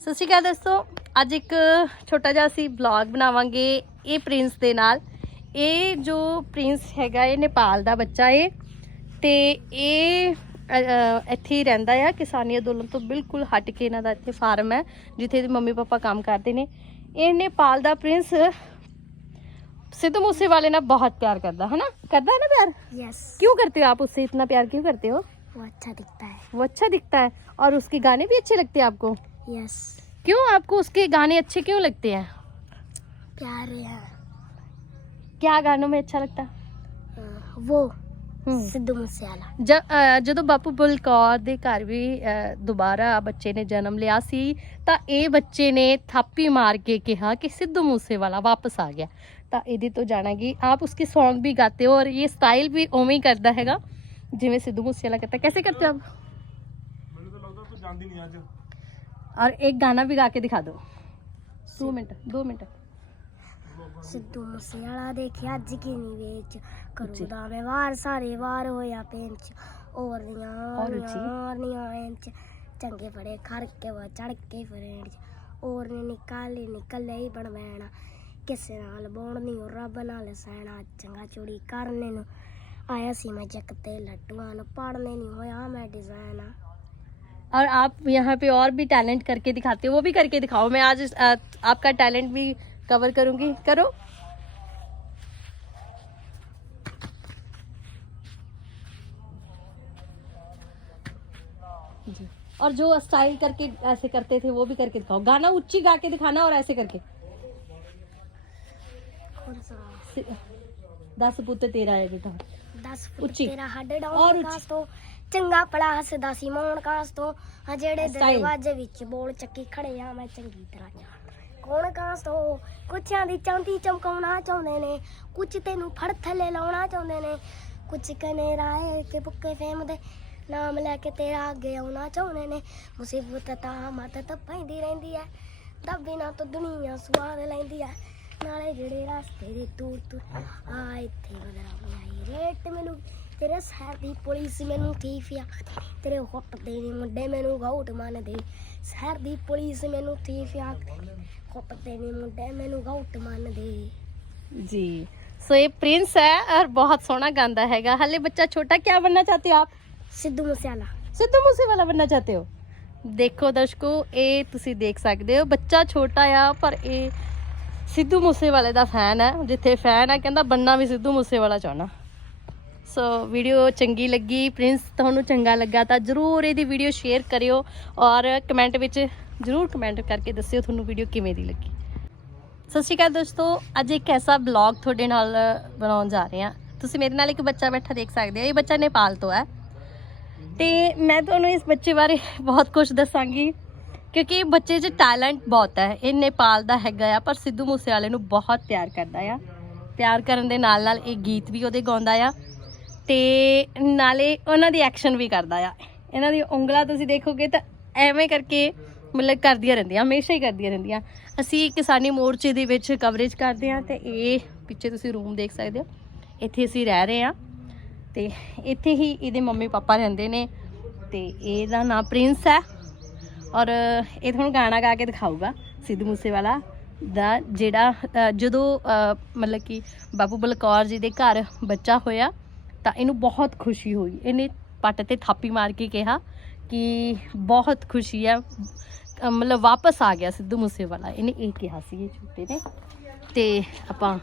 ਸਤਿ ਸ਼੍ਰੀ ਅਕਾਲ ਦੋਸਤੋ ਅੱਜ ਇੱਕ ਛੋਟਾ ਜਿਹਾ ਅਸੀਂ ਵਲੌਗ ਬਣਾਵਾਂਗੇ ਇਹ ਪ੍ਰਿੰਸ ਦੇ ਨਾਲ ਇਹ ਜੋ ਪ੍ਰਿੰਸ ਹੈਗਾ ਇਹ ਨੇਪਾਲ ਦਾ ਬੱਚਾ ਏ ਤੇ ਇਹ ਅ, ਅ, ਇੱਥੇ ਹੀ ਰਹਿੰਦਾ ਆ ਕਿਸਾਨੀ ਅੰਦੋਲਨ ਤੋਂ ਬਿਲਕੁਲ ਹਟ ਕੇ ਇਹਨਾਂ ਦਾ ਇੱਥੇ ਫਾਰਮ ਹੈ ਜਿੱਥੇ ਇਹਦੇ ਮੰਮੀ ਪਾਪਾ ਕੰਮ ਕਰਦੇ ਨੇ ਇਹ ਨੇਪਾਲ ਦਾ ਪ੍ਰਿੰਸ सिद्धू मूसे वाले ना बहुत प्यार करता है ना करता है ना प्यार यस क्यों करते हो आप उससे इतना प्यार क्यों करते हो वो अच्छा दिखता है वो अच्छा दिखता है और उसके गाने भी अच्छे लगते हैं आपको यस क्यों? आपको उसके गाने अच्छे क्यों लगते हैं? प्यारे हैं। क्या गानों में अच्छा लगता? वो हम्म। सिद्धू मूसेवाला। जब जो बापू बुल कौर के घर भी दोबारा बच्चे ने जन्म लिया सी तो ये बच्चे ने थापी मार के कहा कि सिद्धू मूसेवाला वापस आ गया। तो ये तो जाना कि आप उसके सॉन्ग भी गाते हो और ये स्टाइल भी उवें ही करता है जिमें सिद्धू मूसेवाला कहता कैसे करते हो आप? और एक गाना भी गा के दिखा दो दो मिनट दो मिनट ਸਿੱਧੂ ਮੂਸੇਵਾਲਾ ਦੇਖਿਆ ਅੱਜ ਕੀ ਨੀ ਵੇਚ ਉੱਚੀ। ਕਰੂਦਾ ਮੈਂ ਵਾਰ ਸਾਰੇ ਵਾਰ ਹੋਇਆ ਪੈਂਚ ਔਰਨੀਆਂ ਔਰ ਉੱਚੀ। ਔਰਨੀਆਂ ਇੰਚ ਚੰਗੇ ਬੜੇ ਖੜ ਕੇ ਵਾ ਚੜ ਕੇ ਫਰੇਂਡ ਔਰ ਨੇ ਨਿਕਾਲੇ ਨਿਕਲੇ ਹੀ ਬਣਵੈਣਾ ਕਿਸੇ ਨਾਲ ਬੋਣਨੀ ਉਹ ਰੱਬ ਨਾਲ ਸਹਿਣਾ ਚੰਗਾ ਚੋੜੀ ਕਰਨੇ ਨੂੰ ਆਇਆ ਸੀ ਮੈਂ ਜੱਕ ਤੇ ਲੱਡੂਆਂ ਨੂੰ ਪੜਨੇ ਨਹੀਂ ਹੋਇਆ ਮੈਂ ਡਿਜ਼ਾਈਨ और आप यहाँ पे और भी टैलेंट करके दिखाते हो वो भी करके दिखाओ। मैं आज आ, आपका टैलेंट भी कवर करूँगी। करो। जी। और जो स्टाइल करके ऐसे करते थे वो भी करके दिखाओ। गाना उच्ची गा के दिखाना और ऐसे करके। दस पुत्र तेरा है बेटा। दस उच्ची। और उच्ची। तो ਚੰਗਾ ਭਲਾ ਹੱਸਦਾ ਸੀ ਮੌਣ ਕਾਸ ਤੋਂ। ਆ ਜਿਹੜੇ Style। ਦਰਵਾਜ਼ੇ ਵਿੱਚ ਬੋਲ ਚੱਕੀ ਖੜੇ ਆ ਮੈਂ ਚੰਗੀ ਤਰ੍ਹਾਂ ਜਾਣ। ਕੌਣ ਕਾਸ ਤੋਂ? ਕੁਛਾਂ ਦੀ ਚਾਂਦੀ ਚਮਕਾਉਣਾ ਚਾਹੁੰਦੇ ਨੇ ਕੁਝ ਤੈਨੂੰ ਫੜ ਥੱਲੇ ਲਾਉਣਾ ਚਾਹੁੰਦੇ ਨੇ। ਕੁਝ ਕਨੇ ਰਾਏ ਕੇ ਬੁੱਕੇ ਫੇਮ ਦੇ ਨਾਮ ਲੈ ਕੇ ਤੇਰਾ ਅੱਗੇ ਆਉਣਾ ਚਾਹੁੰਦੇ ਨੇ। ਮੁਸੀਬਤ ਤਾਂ ਮਤ ਤਾਂ ਪੈਂਦੀ ਰਹਿੰਦੀ ਐ ਦੱਬੀ ਨਾ ਤੋਂ ਦੁਨੀਆ ਸਵਾਦ ਲੈਂਦੀ ਐ। ਨਾਲੇ ਜਿਹੜੇ ਰਸਤੇ ਦੇ ਦੂਰ ਦੂਰ ਆ ਇੱਥੇ ਬਦਲਾਉਣੀ ਆਈ ਰੇਟ ਮੈਨੂੰ ਤੇਰੇ ਸਹਿਰ ਪੁਲਿਸ ਮੈਨੂੰ ਠੀਕ ਆਖਦੀ? ਤੇਰੇ ਹੁੱਪਦੇ ਨਹੀਂ ਮੁੰਡੇ ਮੈਨੂੰ ਗਾਉਟ ਮੰਨਦੇ। ਸਹਿਰ ਦੀ ਪੁਲਿਸ ਮੈਨੂੰ ਠੀਕ ਆਖਦੀ? ਹੁੱਪਦੇ ਨਹੀਂ ਮੁੰਡੇ ਮੈਨੂੰ ਗਾਉਟ ਮੰਨਦੇ। ਜੀ। ਸੋ ਇਹ ਪ੍ਰਿੰਸ ਹੈ ਔਰ ਬਹੁਤ ਸੋਹਣਾ ਗਾਉਂਦਾ ਹੈਗਾ। ਹਲੇ ਬੱਚਾ ਛੋਟਾ ਕੀ ਬਣਨਾ ਚਾਹਤੇ ਹੋ ਆਪ? ਸਿੱਧੂ ਮੂਸੇਵਾਲਾ। ਸਿੱਧੂ ਮੂਸੇਵਾਲਾ ਬਣਨਾ ਚਾਹਤੇ ਹੋ? ਦੇਖੋ ਦਰਸ਼ਕੋ ਇਹ ਤੁਸੀਂ ਦੇਖ ਸਕਦੇ ਹੋ। ਬੱਚਾ ਛੋਟਾ ਆ ਪਰ ਇਹ ਸਿੱਧੂ ਮੂਸੇਵਾਲੇ ਦਾ ਫੈਨ ਹੈ। ਜਿੱਥੇ ਫੈਨ ਹੈ ਕਹਿੰਦਾ ਬੰਨਾ ਵੀ ਸਿੱਧੂ ਮੂਸੇਵਾਲਾ ਚਾਹਣਾ ਸੋ ਵੀਡੀਓ ਚੰਗੀ ਲੱਗੀ। ਪ੍ਰਿੰਸ ਤੁਹਾਨੂੰ ਚੰਗਾ ਲੱਗਾ ਤਾਂ ਜਰੂਰ ਇਹਦੀ ਵੀਡੀਓ ਸ਼ੇਅਰ ਕਰਿਓ ਔਰ ਕਮੈਂਟ ਵਿੱਚ ਜਰੂਰ ਕਮੈਂਟ ਕਰਕੇ ਦੱਸਿਓ ਤੁਹਾਨੂੰ ਵੀਡੀਓ ਕਿਵੇਂ ਦੀ ਲੱਗੀ। ਸਤਿ ਸ਼੍ਰੀ ਅਕਾਲ ਦੋਸਤੋ, ਅੱਜ ਇੱਕ ਐਸਾ ਬਲੌਗ ਤੁਹਾਡੇ ਨਾਲ ਬਣਾਉਣ ਜਾ ਰਹੇ ਹਾਂ। ਤੁਸੀਂ ਮੇਰੇ ਨਾਲ ਇੱਕ ਬੱਚਾ ਬੈਠਾ ਦੇਖ ਸਕਦੇ ਹੋ, ਇਹ ਬੱਚਾ ਨੇਪਾਲ ਤੋਂ ਹੈ। ਤੇ ਮੈਂ ਤੁਹਾਨੂੰ ਇਸ ਬੱਚੇ ਬਾਰੇ ਬਹੁਤ ਕੁਝ ਦੱਸਾਂਗੀ, ਕਿਉਂਕਿ ਇਹ ਬੱਚੇ 'ਚ ਟੈਲੈਂਟ ਬਹੁਤ ਹੈ। ਇਹ ਨੇਪਾਲ ਦਾ ਹੈਗਾ ਆ, ਪਰ ਸਿੱਧੂ ਮੂਸੇਵਾਲੇ ਨੂੰ ਬਹੁਤ ਪਿਆਰ ਕਰਦਾ ਆ। ਪਿਆਰ ਕਰਨ ਦੇ ਨਾਲ ਨਾਲ ਇਹ ਗੀਤ ਵੀ ਉਹਦੇ ਗਾਉਂਦਾ ਆ। ਤੇ ਨਾਲੇ ਉਹਨਾਂ ਦੀ ਐਕਸ਼ਨ ਵੀ ਕਰਦਾ ਆ। ਇਹਨਾਂ ਦੀ ਉਂਗਲਾਂ ਤੁਸੀਂ ਦੇਖੋਗੇ ਤਾਂ ਐਵੇਂ ਕਰਕੇ ਮਤਲਬ ਕਰਦੀਆਂ ਰਹਿੰਦੀਆਂ, ਹਮੇਸ਼ਾ ਹੀ ਕਰਦੀਆਂ ਰਹਿੰਦੀਆਂ। ਅਸੀਂ ਕਿਸਾਨੀ ਮੋਰਚੇ ਦੇ ਵਿੱਚ ਕਵਰੇਜ ਕਰਦੇ ਆ ਤੇ ਇਹ ਪਿੱਛੇ ਤੁਸੀਂ ਰੂਮ ਦੇਖ ਸਕਦੇ ਹੋ। ਇੱਥੇ ਅਸੀਂ ਰਹਿ ਰਹੇ ਆ ਤੇ ਇੱਥੇ ਹੀ ਇਹਦੇ ਮੰਮੀ ਪਾਪਾ ਰਹਿੰਦੇ ਨੇ ਤੇ ਇਹਦਾ ਨਾਮ ਪ੍ਰਿੰਸ ਹੈ। ਔਰ ਇਹ ਤੁਹਾਨੂੰ ਗਾਣਾ ਗਾ ਕੇ ਦਿਖਾਊਗਾ, ਸਿੱਧੂ ਮੂਸੇਵਾਲਾ ਦਾ ਜਿਹੜਾ ਜਦੋਂ ਮਤਲਬ ਕਿ ਬਾਬੂ ਬਲਕੌਰ ਜੀ ਦੇ ਘਰ ਬੱਚਾ ਹੋਇਆ ਤਾਂ ਇਹਨੂੰ ਬਹੁਤ ਖੁਸ਼ੀ ਹੋਈ। ਇਹਨੇ ਪੱਟ ਤੇ ਥਾਪੀ ਮਾਰ ਕੇ ਕਿਹਾ ਕਿ ਬਹੁਤ ਖੁਸ਼ੀ ਹੈ। ਮਤਲਬ ਵਾਪਸ ਆ ਗਿਆ ਸਿੱਧੂ ਮੂਸੇਵਾਲਾ। ਇਹਨੇ ਇਹ ਕਿਹਾ ਸੀ ਇਹ ਛੋਟੇ ਨੇ। ਤੇ ਆਪਾਂ